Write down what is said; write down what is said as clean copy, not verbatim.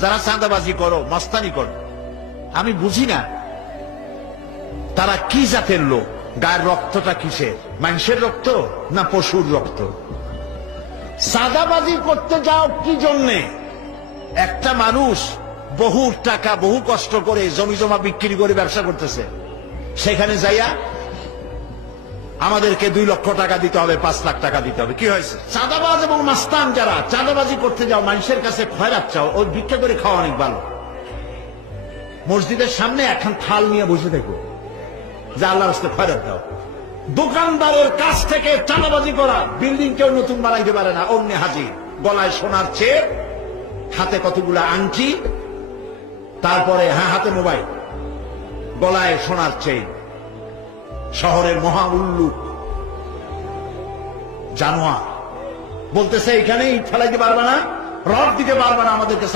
যারা চাঁদাবাজি করো, মস্তানি করো, আমি বুঝি না তারা কি জাতের লোক। গায়ের রক্তটা কিসের? মানুষের রক্ত না পশুর রক্ত? চাঁদাবাজি করতে যাও কি জন্যে? একটা মানুষ বহু টাকা বহু কষ্ট করে জমি জমা বিক্রি করে ব্যবসা করতেছে, সেখানে যাইয়া আমাদেরকে 2 লক্ষ টাকা দিতে হবে, 5 লাখ টাকা দিতে হবে। কি হয়েছে? চাঁদাবাজ এবং মাস্তান যারা চাঁদাবাজি করতে যাও, মানুষের কাছে খয়রাত চাও, ওই ভিক্ষা করে খাওয়া অনেক ভালো। মসজিদের সামনে এখন থাল নিয়ে বসে থেকো, যে আল্লাহর রাস্তায় খয়রাত দাও। দোকানদারের কাছ থেকে চাঁদাবাজি করা, বিল্ডিং কেউ নতুন বানাইতে পারে না, অমনি হাজির। গলায় সোনার চেন, হাতে কতগুলা আংটি, তারপরে হাতে মোবাইল, গলায় সোনার চেন। শহরের মহা উল্লুক জানোয়ার বলতেছে এখানে ইট ফেলাইতে পারবে না, রড দিতে পারবে না আমাদেরকে।